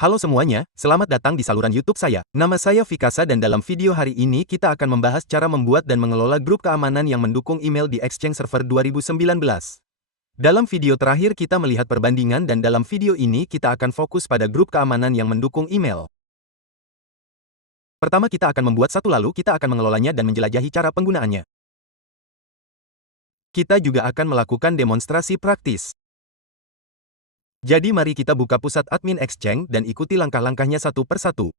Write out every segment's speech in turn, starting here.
Halo semuanya, selamat datang di saluran YouTube saya. Nama saya Vikasa dan dalam video hari ini kita akan membahas cara membuat dan mengelola grup keamanan yang mendukung email di Exchange Server 2019. Dalam video terakhir kita melihat perbandingan dan dalam video ini kita akan fokus pada grup keamanan yang mendukung email. Pertama kita akan membuat satu lalu kita akan mengelolanya dan menjelajahi cara penggunaannya. Kita juga akan melakukan demonstrasi praktis. Jadi mari kita buka pusat admin Exchange dan ikuti langkah-langkahnya satu persatu.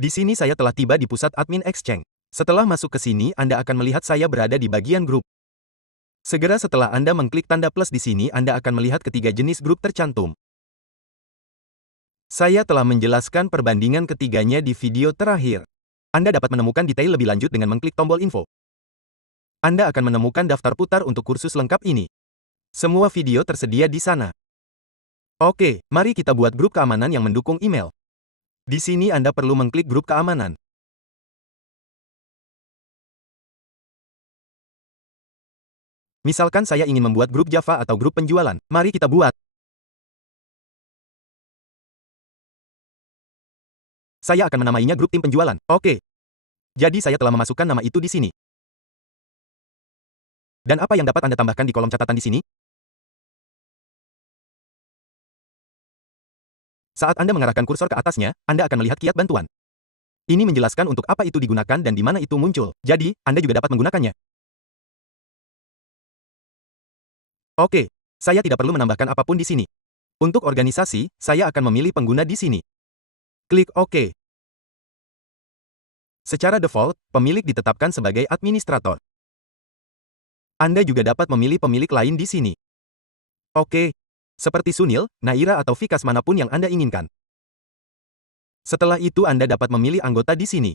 Di sini saya telah tiba di pusat admin Exchange. Setelah masuk ke sini Anda akan melihat saya berada di bagian grup. Segera setelah Anda mengklik tanda plus di sini Anda akan melihat ketiga jenis grup tercantum. Saya telah menjelaskan perbandingan ketiganya di video terakhir. Anda dapat menemukan detail lebih lanjut dengan mengklik tombol info. Anda akan menemukan daftar putar untuk kursus lengkap ini. Semua video tersedia di sana. Oke, mari kita buat grup keamanan yang mendukung email. Di sini Anda perlu mengklik grup keamanan. Misalkan saya ingin membuat grup Java atau grup penjualan. Mari kita buat. Saya akan menamainya grup tim penjualan. Oke. Jadi saya telah memasukkan nama itu di sini. Dan apa yang dapat Anda tambahkan di kolom catatan di sini? Saat Anda mengarahkan kursor ke atasnya, Anda akan melihat kiat bantuan. Ini menjelaskan untuk apa itu digunakan dan di mana itu muncul. Jadi, Anda juga dapat menggunakannya. Oke, saya tidak perlu menambahkan apapun di sini. Untuk organisasi, saya akan memilih pengguna di sini. Klik OK. Secara default, pemilik ditetapkan sebagai administrator. Anda juga dapat memilih pemilik lain di sini. Oke. Seperti Sunil, Naira atau Vikas manapun yang Anda inginkan. Setelah itu Anda dapat memilih anggota di sini.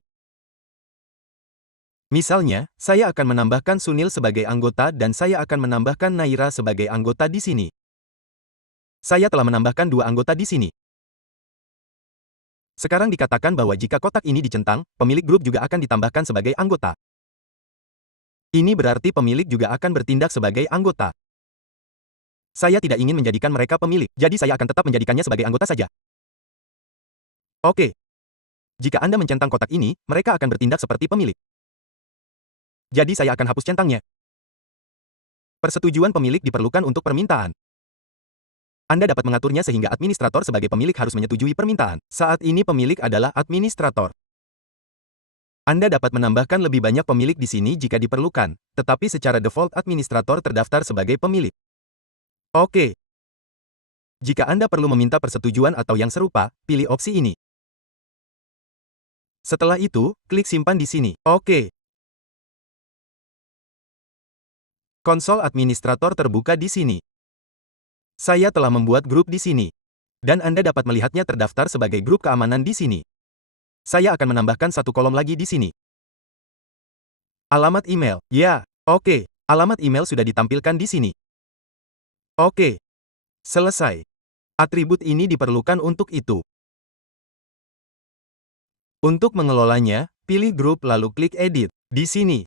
Misalnya, saya akan menambahkan Sunil sebagai anggota dan saya akan menambahkan Naira sebagai anggota di sini. Saya telah menambahkan dua anggota di sini. Sekarang dikatakan bahwa jika kotak ini dicentang, pemilik grup juga akan ditambahkan sebagai anggota. Ini berarti pemilik juga akan bertindak sebagai anggota. Saya tidak ingin menjadikan mereka pemilik, jadi saya akan tetap menjadikannya sebagai anggota saja. Oke. Jika Anda mencentang kotak ini, mereka akan bertindak seperti pemilik. Jadi saya akan hapus centangnya. Persetujuan pemilik diperlukan untuk permintaan. Anda dapat mengaturnya sehingga administrator sebagai pemilik harus menyetujui permintaan. Saat ini pemilik adalah administrator. Anda dapat menambahkan lebih banyak pemilik di sini jika diperlukan, tetapi secara default administrator terdaftar sebagai pemilik. Oke. Jika Anda perlu meminta persetujuan atau yang serupa, pilih opsi ini. Setelah itu, klik simpan di sini. Oke. Konsol administrator terbuka di sini. Saya telah membuat grup di sini. Dan Anda dapat melihatnya terdaftar sebagai grup keamanan di sini. Saya akan menambahkan satu kolom lagi di sini. Alamat email. Ya, oke. Alamat email sudah ditampilkan di sini. Oke. Selesai. Atribut ini diperlukan untuk itu. Untuk mengelolanya, pilih grup lalu klik edit. Di sini.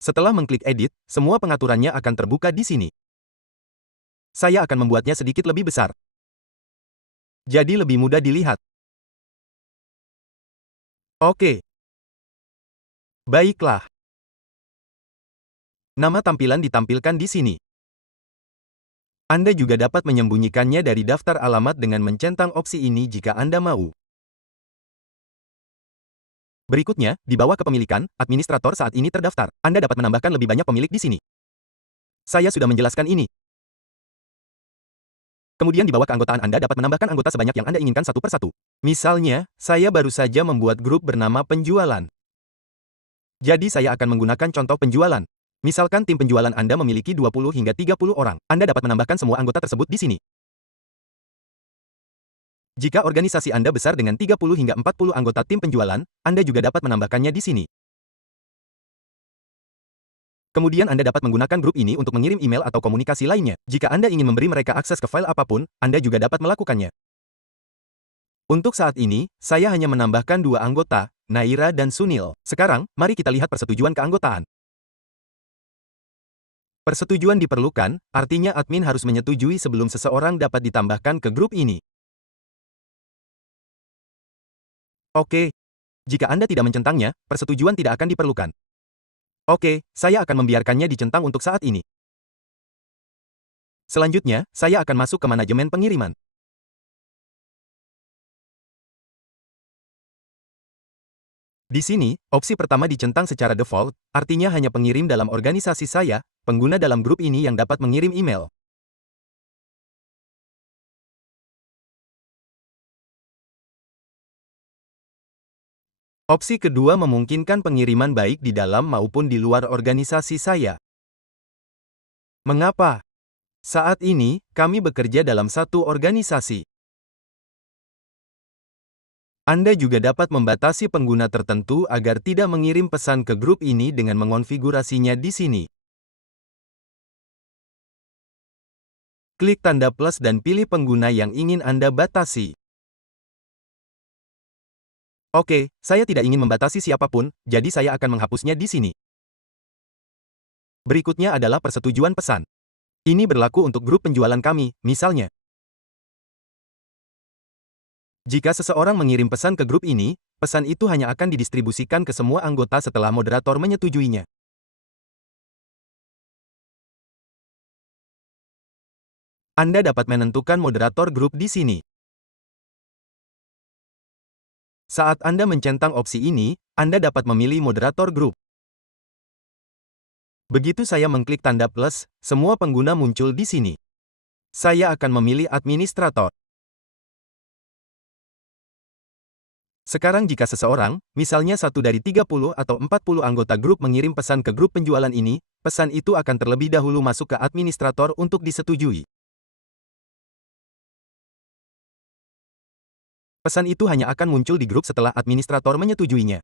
Setelah mengklik edit, semua pengaturannya akan terbuka di sini. Saya akan membuatnya sedikit lebih besar. Jadi lebih mudah dilihat. Oke. Baiklah. Nama tampilan ditampilkan di sini. Anda juga dapat menyembunyikannya dari daftar alamat dengan mencentang opsi ini jika Anda mau. Berikutnya, di bawah kepemilikan, administrator saat ini terdaftar. Anda dapat menambahkan lebih banyak pemilik di sini. Saya sudah menjelaskan ini. Kemudian di bawah keanggotaan Anda dapat menambahkan anggota sebanyak yang Anda inginkan satu persatu. Misalnya, saya baru saja membuat grup bernama penjualan. Jadi saya akan menggunakan contoh penjualan. Misalkan tim penjualan Anda memiliki 20 hingga 30 orang. Anda dapat menambahkan semua anggota tersebut di sini. Jika organisasi Anda besar dengan 30 hingga 40 anggota tim penjualan, Anda juga dapat menambahkannya di sini. Kemudian Anda dapat menggunakan grup ini untuk mengirim email atau komunikasi lainnya. Jika Anda ingin memberi mereka akses ke file apapun, Anda juga dapat melakukannya. Untuk saat ini, saya hanya menambahkan dua anggota, Naira dan Sunil. Sekarang, mari kita lihat persetujuan keanggotaan. Persetujuan diperlukan, artinya admin harus menyetujui sebelum seseorang dapat ditambahkan ke grup ini. Oke, jika Anda tidak mencentangnya, persetujuan tidak akan diperlukan. Oke, saya akan membiarkannya dicentang untuk saat ini. Selanjutnya, saya akan masuk ke manajemen pengiriman. Di sini, opsi pertama dicentang secara default, artinya hanya pengirim dalam organisasi saya, pengguna dalam grup ini yang dapat mengirim email. Opsi kedua memungkinkan pengiriman baik di dalam maupun di luar organisasi saya. Mengapa? Saat ini, kami bekerja dalam satu organisasi. Anda juga dapat membatasi pengguna tertentu agar tidak mengirim pesan ke grup ini dengan mengonfigurasinya di sini. Klik tanda plus dan pilih pengguna yang ingin Anda batasi. Oke, saya tidak ingin membatasi siapapun, jadi saya akan menghapusnya di sini. Berikutnya adalah persetujuan pesan. Ini berlaku untuk grup penjualan kami, misalnya. Jika seseorang mengirim pesan ke grup ini, pesan itu hanya akan didistribusikan ke semua anggota setelah moderator menyetujuinya. Anda dapat menentukan moderator grup di sini. Saat Anda mencentang opsi ini, Anda dapat memilih moderator grup. Begitu saya mengklik tanda plus, semua pengguna muncul di sini. Saya akan memilih administrator. Sekarang jika seseorang, misalnya satu dari 30 atau 40 anggota grup mengirim pesan ke grup penjualan ini, pesan itu akan terlebih dahulu masuk ke administrator untuk disetujui. Pesan itu hanya akan muncul di grup setelah administrator menyetujuinya.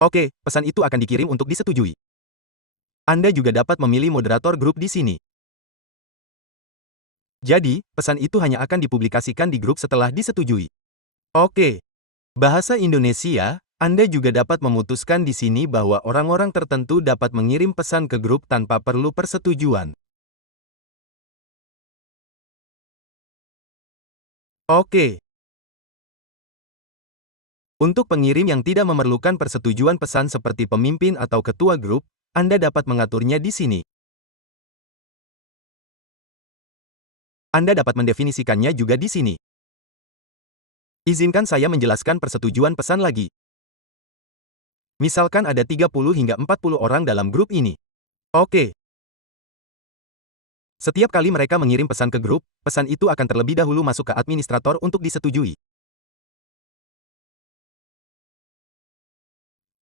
Oke, pesan itu akan dikirim untuk disetujui. Anda juga dapat memilih moderator grup di sini. Jadi, pesan itu hanya akan dipublikasikan di grup setelah disetujui. Oke. Bahasa Indonesia, Anda juga dapat memutuskan di sini bahwa orang-orang tertentu dapat mengirim pesan ke grup tanpa perlu persetujuan. Oke. Untuk pengirim yang tidak memerlukan persetujuan pesan seperti pemimpin atau ketua grup, Anda dapat mengaturnya di sini. Anda dapat mendefinisikannya juga di sini. Izinkan saya menjelaskan persetujuan pesan lagi. Misalkan ada 30 hingga 40 orang dalam grup ini. Oke. Setiap kali mereka mengirim pesan ke grup, pesan itu akan terlebih dahulu masuk ke administrator untuk disetujui.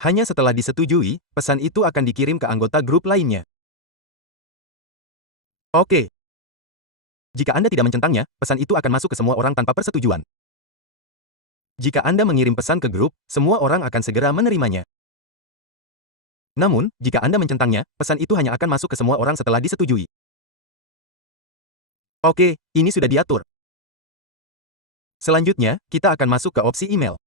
Hanya setelah disetujui, pesan itu akan dikirim ke anggota grup lainnya. Oke. Jika Anda tidak mencentangnya, pesan itu akan masuk ke semua orang tanpa persetujuan. Jika Anda mengirim pesan ke grup, semua orang akan segera menerimanya. Namun, jika Anda mencentangnya, pesan itu hanya akan masuk ke semua orang setelah disetujui. Oke, ini sudah diatur. Selanjutnya, kita akan masuk ke opsi email.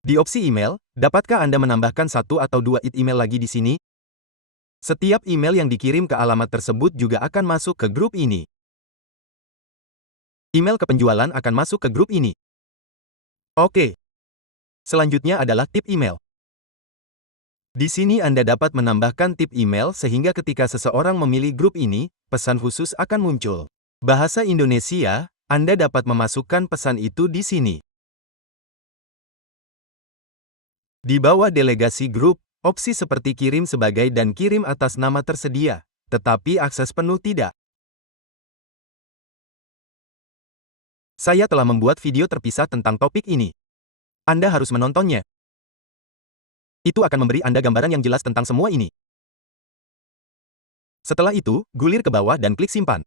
Di opsi email, dapatkah Anda menambahkan satu atau dua email lagi di sini? Setiap email yang dikirim ke alamat tersebut juga akan masuk ke grup ini. Email ke penjualan akan masuk ke grup ini. Oke. Selanjutnya adalah tip email. Di sini Anda dapat menambahkan tip email sehingga ketika seseorang memilih grup ini, pesan khusus akan muncul. Bahasa Indonesia, Anda dapat memasukkan pesan itu di sini. Di bawah delegasi grup, opsi seperti kirim sebagai dan kirim atas nama tersedia, tetapi akses penuh tidak. Saya telah membuat video terpisah tentang topik ini. Anda harus menontonnya. Itu akan memberi Anda gambaran yang jelas tentang semua ini. Setelah itu, gulir ke bawah dan klik simpan.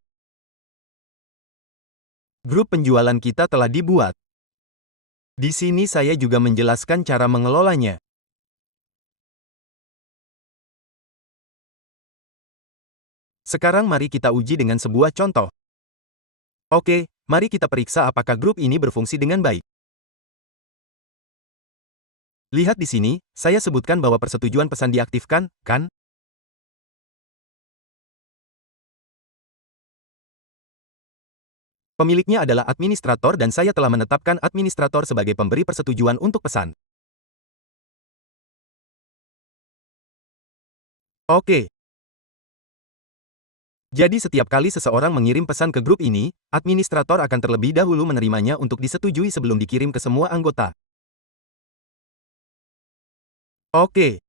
Grup penjualan kita telah dibuat. Di sini saya juga menjelaskan cara mengelolanya. Sekarang mari kita uji dengan sebuah contoh. Oke, mari kita periksa apakah grup ini berfungsi dengan baik. Lihat di sini, saya sebutkan bahwa persetujuan pesan diaktifkan, kan? Pemiliknya adalah administrator dan saya telah menetapkan administrator sebagai pemberi persetujuan untuk pesan. Oke. Jadi setiap kali seseorang mengirim pesan ke grup ini, administrator akan terlebih dahulu menerimanya untuk disetujui sebelum dikirim ke semua anggota. Oke.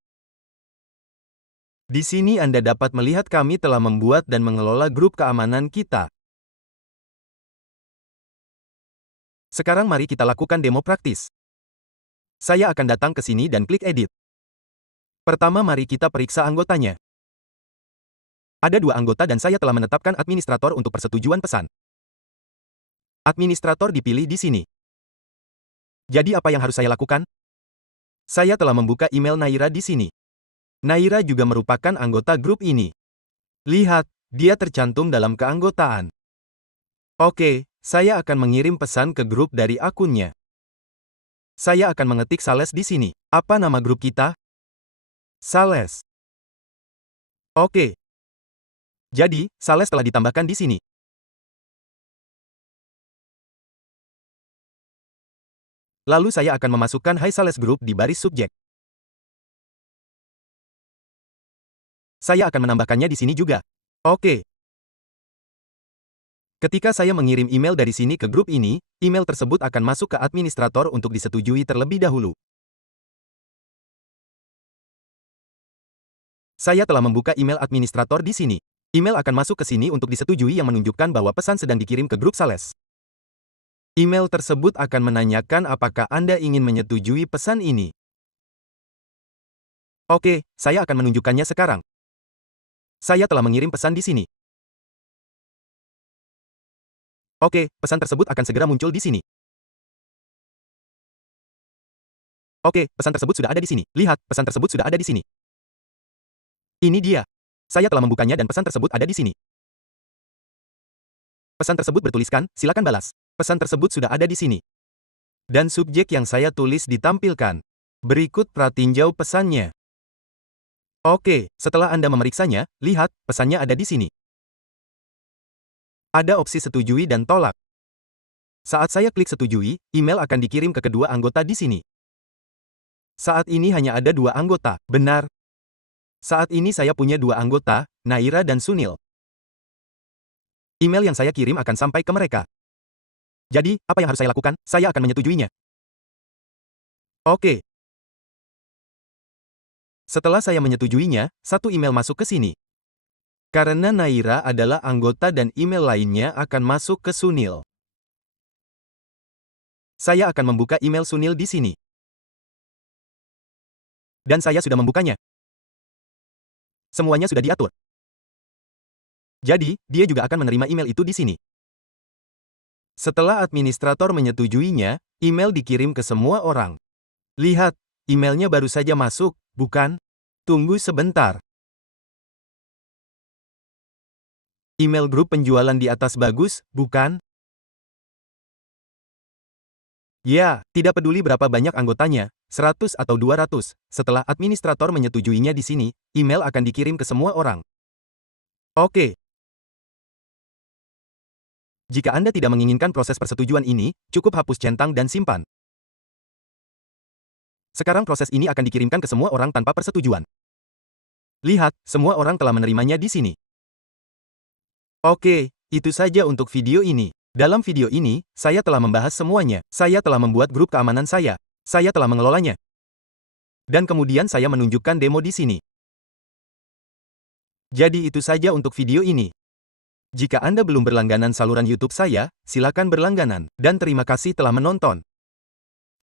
Di sini Anda dapat melihat kami telah membuat dan mengelola grup keamanan kita. Sekarang mari kita lakukan demo praktis. Saya akan datang ke sini dan klik edit. Pertama mari kita periksa anggotanya. Ada 2 anggota dan saya telah menetapkan administrator untuk persetujuan pesan. Administrator dipilih di sini. Jadi apa yang harus saya lakukan? Saya telah membuka email Naira di sini. Naira juga merupakan anggota grup ini. Lihat, dia tercantum dalam keanggotaan. Oke, saya akan mengirim pesan ke grup dari akunnya. Saya akan mengetik Sales di sini. Apa nama grup kita? Sales. Oke. Jadi, Sales telah ditambahkan di sini. Lalu saya akan memasukkan Hai Sales Group di baris subjek. Saya akan menambahkannya di sini juga. Oke. Ketika saya mengirim email dari sini ke grup ini, email tersebut akan masuk ke administrator untuk disetujui terlebih dahulu. Saya telah membuka email administrator di sini. Email akan masuk ke sini untuk disetujui yang menunjukkan bahwa pesan sedang dikirim ke grup Sales. Email tersebut akan menanyakan apakah Anda ingin menyetujui pesan ini. Oke, saya akan menunjukkannya sekarang. Saya telah mengirim pesan di sini. Oke, pesan tersebut akan segera muncul di sini. Oke, pesan tersebut sudah ada di sini. Lihat, pesan tersebut sudah ada di sini. Ini dia. Saya telah membukanya dan pesan tersebut ada di sini. Pesan tersebut bertuliskan, silakan balas. Pesan tersebut sudah ada di sini. Dan subjek yang saya tulis ditampilkan. Berikut pratinjau pesannya. Oke, setelah Anda memeriksanya, lihat, pesannya ada di sini. Ada opsi setujui dan tolak. Saat saya klik setujui, email akan dikirim ke kedua anggota di sini. Saat ini hanya ada 2 anggota, benar? Saat ini saya punya 2 anggota, Naira dan Sunil. Email yang saya kirim akan sampai ke mereka. Jadi, apa yang harus saya lakukan? Saya akan menyetujuinya. Oke. Setelah saya menyetujuinya, 1 email masuk ke sini. Karena Naira adalah anggota dan email lainnya akan masuk ke Sunil. Saya akan membuka email Sunil di sini. Dan saya sudah membukanya. Semuanya sudah diatur. Jadi, dia juga akan menerima email itu di sini. Setelah administrator menyetujuinya, email dikirim ke semua orang. Lihat, emailnya baru saja masuk, bukan? Tunggu sebentar. Email grup penjualan di atas bagus, bukan? Ya, tidak peduli berapa banyak anggotanya, 100 atau 200, setelah administrator menyetujuinya di sini, email akan dikirim ke semua orang. Oke. Jika Anda tidak menginginkan proses persetujuan ini, cukup hapus centang dan simpan. Sekarang proses ini akan dikirimkan ke semua orang tanpa persetujuan. Lihat, semua orang telah menerimanya di sini. Oke, itu saja untuk video ini. Dalam video ini, saya telah membahas semuanya. Saya telah membuat grup keamanan saya. Saya telah mengelolanya. Dan kemudian saya menunjukkan demo di sini. Jadi itu saja untuk video ini. Jika Anda belum berlangganan saluran YouTube saya, silakan berlangganan. Dan terima kasih telah menonton.